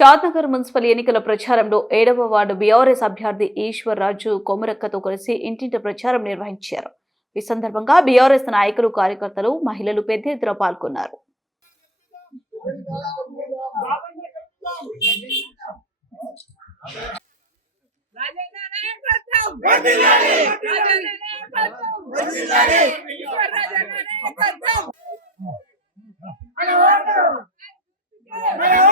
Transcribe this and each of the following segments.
Shadnagar municipal ఎన్నికల ప్రచారంలో ఏడవ వార్డు బీఆర్ఎస్ అభ్యర్థి ఈశ్వర్ రాజు కొమరక్కతో కలిసి ఇంటింటి ప్రచారం నిర్వహించారు. ఈ సందర్భంగా బీఆర్ఎస్ నాయకులు కార్యకర్తలు మహిళలు పెద్ద ఎత్తున పాల్గొన్నారు.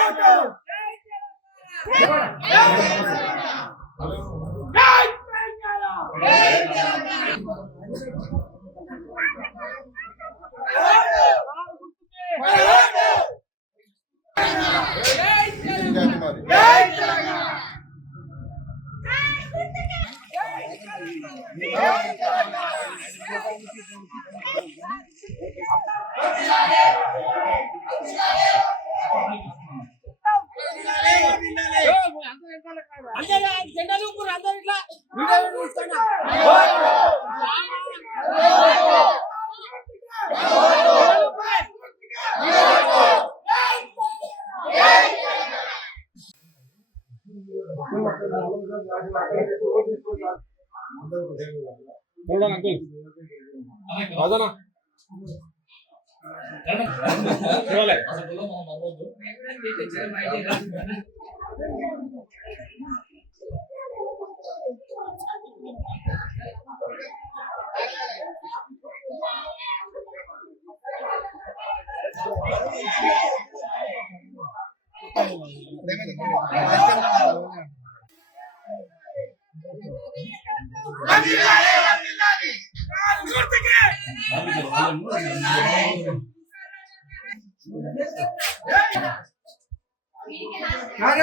ఓటు మన ఓటు రాజనా చూడాలి తీస్తున్నా. కారు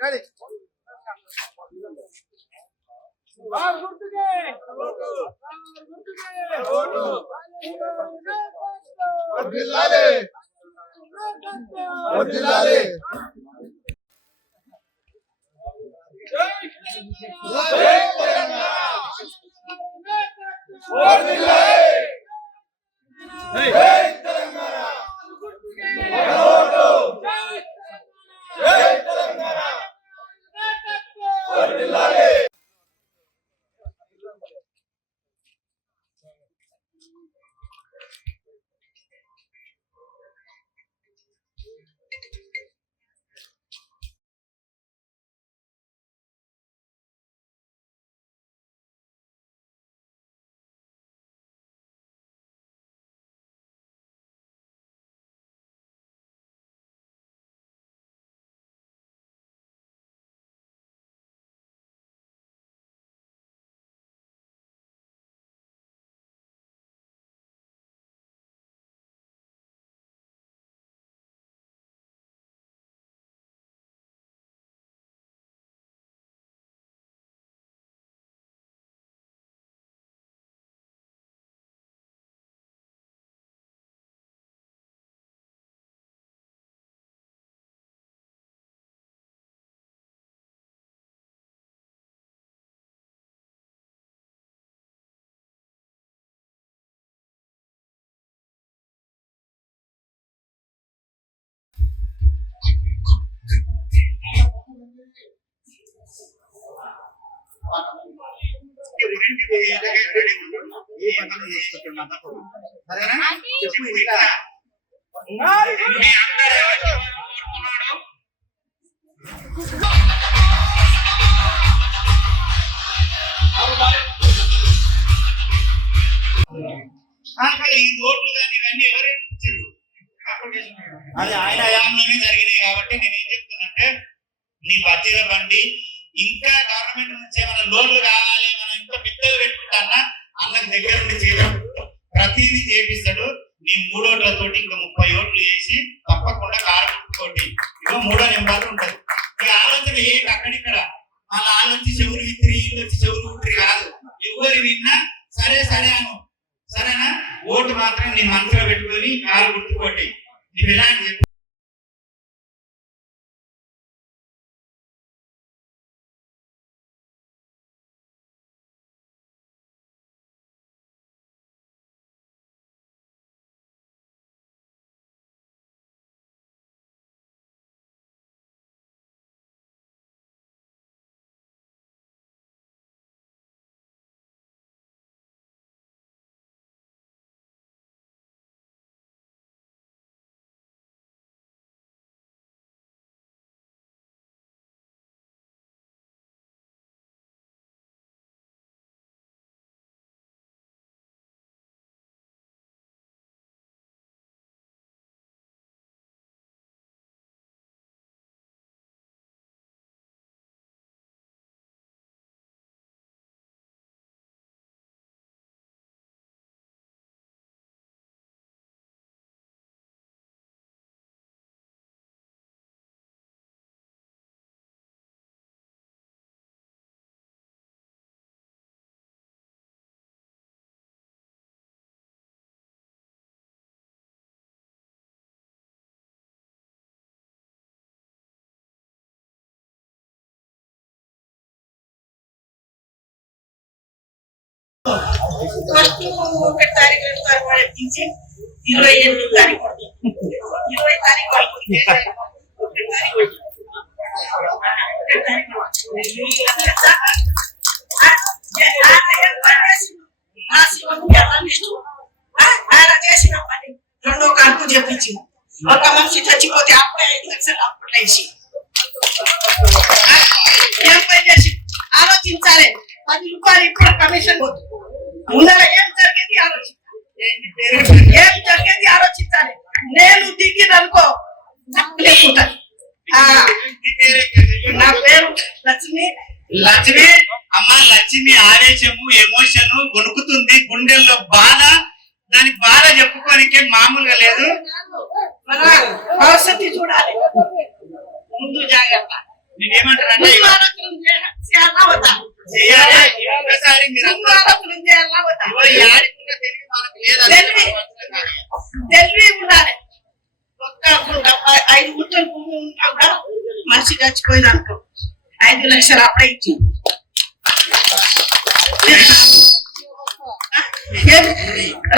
కారు గుర్తుకే. గెలుపుల సరేనా చెప్పు ఇంకా ఈ రోడ్లు కానీ ఇవన్నీ ఎవరు అది ఆయన హయాంలోనే జరిగినాయి కాబట్టి నేను ఏం చెప్తున్నంటే నీ వజ్ర బండి ఇంకా గవర్నమెంట్ నుంచి ఏమైనా లోన్లు కావాలి మనం ఇంకా పెద్దగా పెట్టుకుంటా అన్నకు దగ్గర ఉండి చేయడం ప్రతిదీ చేపిస్తాడు. నీ మూడోట్లతో ఇంకా ముప్పై ఓట్లు చేసి తప్పకుండా కారు కొట్టుకోండి మూడో నెంబర్ ఉంటది. ఈ ఆలోచన ఏంటి అక్కడిక్కడ వాళ్ళ ఆలోచించి చెవులు విత్తిరి వీళ్ళు వచ్చి చెవులు విత్తిరి కాదు. ఎవరు విన్నా సరే సరే అను. సరేనా? ఓటు మాత్రం నీ మనసులో పెట్టుకొని కారు గుర్తుకోండి. నువ్వు ఎలా అని ఒకటి తారీఖు రెండు తారీఖు వాడు ఇరవై ఎనిమిది తారీఖు ఇరవై తారీఖు ఒకటి తారీఖు ఆయన చేసిన పని రెండో కంటు చెప్పించింది ఒక మనిషి చచ్చిపోతే అప్పుడే ఐదు లక్షలు అప్పుడే వేసి ఏం పని చేసి ఆలోచించాలి. పది రూపాయలు ఇప్పుడు కమిషన్ పోతుంది. ముందర ఏం జరిగేది ఆలోచించాలి ఏం జరిగేది ఆలోచించాలి నేను దిగిననుకో. లేకుంటాను నీ పేరు లక్ష్మి. లక్ష్మి అమ్మ లక్ష్మి ఆవేశము ఎమోషన్ వణుకుతుంది గుండెల్లో బాధ. దాని బాధ చెప్పుకోనికే మామూలుగా లేదు. భవిష్యత్తు చూడాలి. ముందు జాగ్రత్త. నేనేమంటానంటే ఒక్కసారి మీరు? యాడికున్న తెలివి మనకు ఉండాలి. ఒక్క ఐదు గుంటలు భూమి ఉంటా కూడా మనిషి చచ్చిపోయింది అనుకో. ఐదు లక్షలు అప్పుడే ఇచ్చి?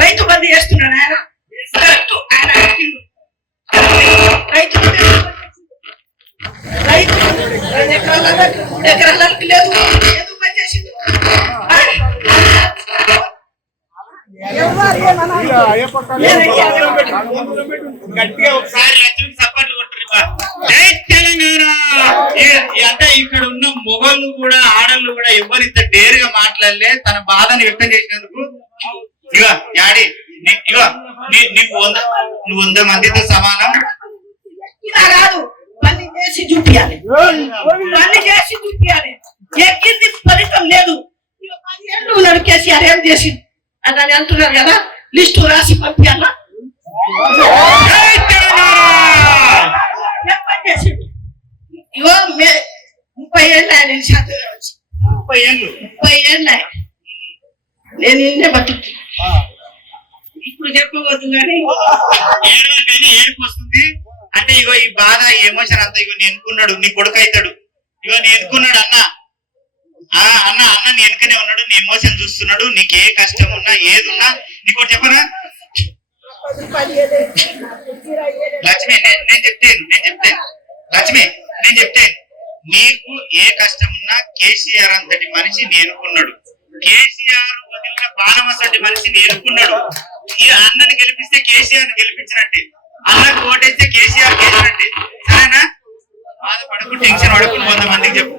రైతు బంధు చేస్తున్నాడు ఆయన. ఆయన అడిగిండు. రైతు బంధు చేస్తున్నాడు. రైతు రెండు ఎకరాల మూడు ఎకరాలకు లేదు ఏదో గట్టిగా ఒకసారి లక్ష్మికి సపోర్ట్లు అంటే ఇక్కడ ఉన్న మొగళ్ళు కూడా ఆడళ్ళు కూడా ఎవరింత డేరుగా మాట్లాడలే తన బాధను వ్యక్తం చేసినందుకు ఇగో యాడి నీ- ఇగో నీకు వంద నువ్వు వంద మందితో సమానం కాదు చేసి చూపించాలి పని చేసి చూపించాలి ఎక్కింది ఫలితం లేదు. ఇక పది ఏళ్ళు ఉన్నాడు కేసీఆర్ ఏం చేసి అని అంటున్నారు కదా లిస్టు రాసి పంపించాలా ముప్పై ఏళ్ళు ఆయన నేను శాతం వచ్చి. ముప్పై ఏళ్ళు? ముప్పై ఏళ్ళు ఆయన. నేను ఇన్నే బతుకు ఇప్పుడు చెప్పవద్దు కానీ వస్తుంది. అంటే ఇగో ఈ బాధ ఈ ఎమోషన్ అంతా ఇగో నేను ఎన్నుకున్నాడు నీ కొడుకు అవుతాడు ఇగో నేను ఎన్నుకున్నాడు అన్న. ఆ అన్న అన్న నీ వెనుకనే ఉన్నాడు నీ ఎమోషన్ చూస్తున్నాడు నీకు ఏ కష్టం ఉన్నా ఏది ఉన్నా. నీకు చెప్పరా చెప్పనా? లక్ష్మి నేను చెప్తాను నేను చెప్తాను. లక్ష్మి నేను చెప్తాను. నీకు ఏ కష్టం ఉన్నా కేసీఆర్ అంతటి మనిషి నీ ఎన్నుకున్నాడు కేసీఆర్ వదిలిన బాణమసంటి మనిషిని ఎన్నుకున్నాడు ఈ అన్నని గెలిపిస్తే కేసీఆర్ని గెలిపించినట్టే. అన్నకు ఓటేస్తే కేసీఆర్ గెలిచినట్టే సరేనా? బాధపడకు టెన్షన్ పడకుండా కొంతమందికి చెప్పు.